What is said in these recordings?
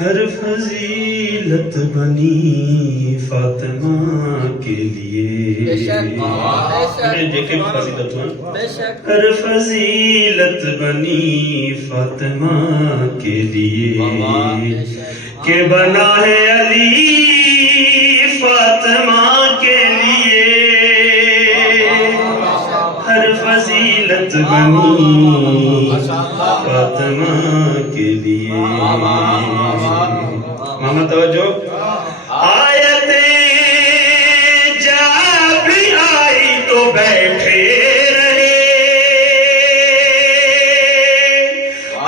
ہر فضیلت بنی فاطمہ کے لیے، ہر فضیلت بنی فاطمہ کے لیے، کہ بنا ہے علی فاطمہ کے لیے، ہر فضیلت بنی فاطمہ کے لیے۔ ماما توجہ، آیتیں جب بھی آئی تو بیٹھے رہے،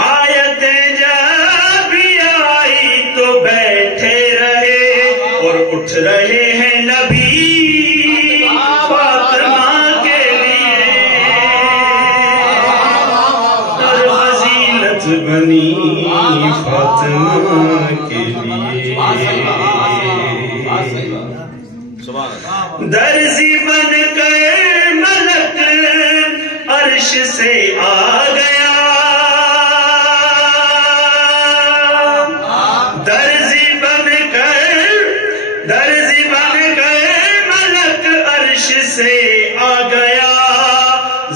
آیتیں جب بھی آئی تو بیٹھے رہے، اور اٹھ رہے ہیں نبی فاطمہ کے لیے، ہر فضیلت بنی فاطمہ کے لیے۔ درزی بن کر ملک عرش سے آ گیا، درزی بن کر ملک عرش سے آ گیا،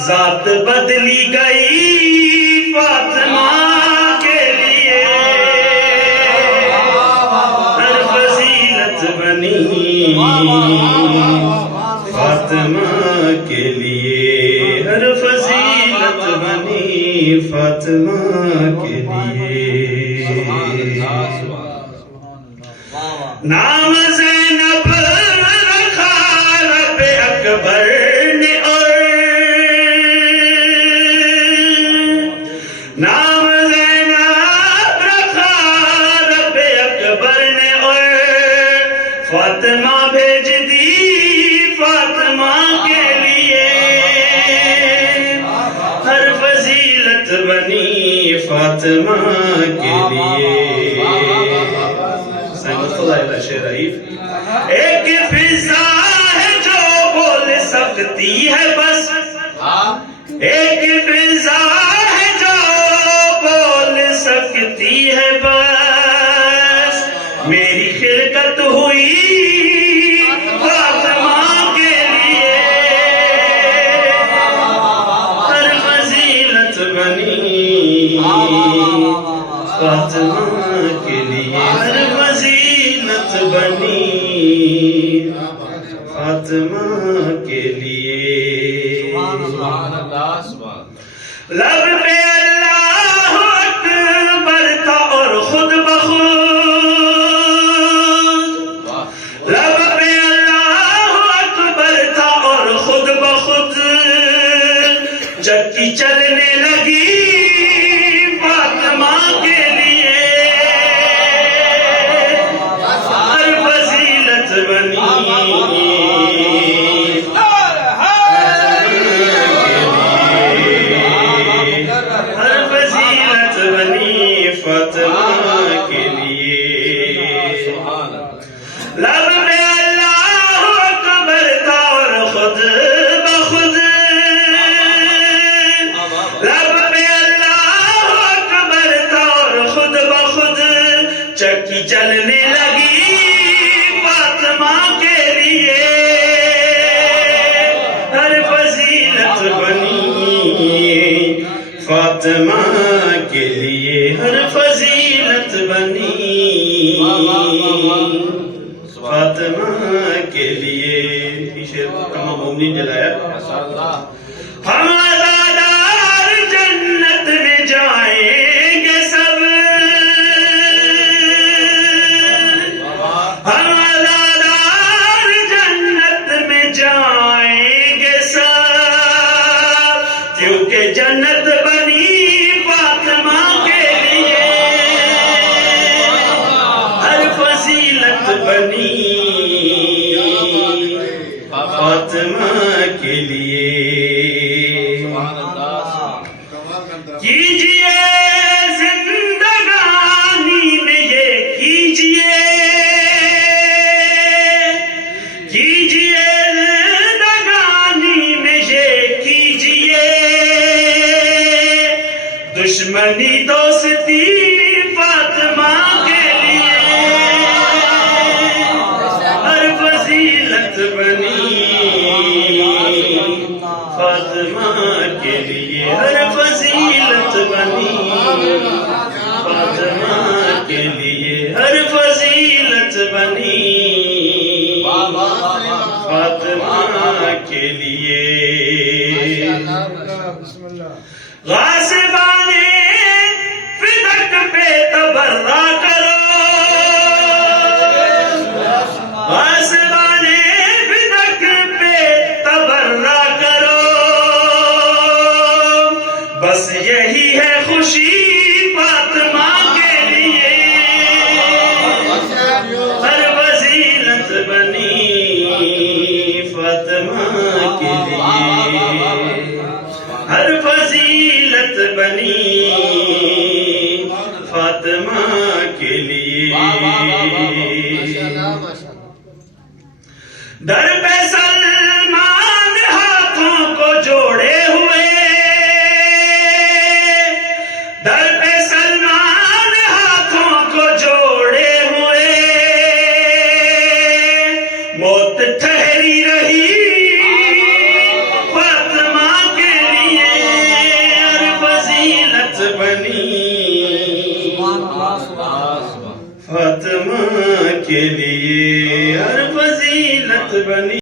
ذات بدلی گئی فاطمہ کے لیے، ہر فضیلت بنی فاطمہ کے لیے، ہر فضیلت بنی فاطمہ کے لیے۔ نام زینب رکھا رب اکبر نے، اور نام زینب رکھا رب اکبر نے، اور فاطمہ بھیج دی فاطمہ کے لیے، ہر فضیلت بنی فاطمہ کے لیے۔ ایک فضا ہے جو بول سکتی ہے بس، ایک فضا ہے جو بول سکتی ہے بس، میری خلقت ہوئی فاطمہ کے لیے، ہر فضیلت بنی فاطمہ کے لیے، ہر فضیلت بنی فاطمہ کے لیے۔ لب پہ اللہ اکبر تھا اور خود بخود، لب پہ اللہ اکبر تھا اور خود بخود، چکی چلنے لگی فاطمہ کے لیے، ہر فضیلت بنی فاطمہ کے لیے۔ لب میں اللہ اکبر تھا اور خود بخود، لب میں اللہ اکبر تھا اور خود بخود، چکی چلنے لگی فاطمہ کے لیے، ہر فضیلت بنی فاطمہ کے لیے، ہر فضیلت بنی فاطمہ کے لیے۔ پیچھے تمام مومنین جلایا، ہم عزادار جنت میں جائیں گے سب، ہم عزادار جنت میں جائیں گے سب، کیونکہ جنت بنی فاطمہ کے لیے، ہر فضیلت بنی فاطمہ کے لیے۔ فاطمہ کے لیے در پہ سلمان ہاتھوں کو جوڑے ہوئے در پہ سلمان ہاتھوں کو جوڑے ہوئے موت ٹھہری رہی فاطمہ کے لیے اور فضیلت بنی فاطمہ کے لیے اور فضیلت بنی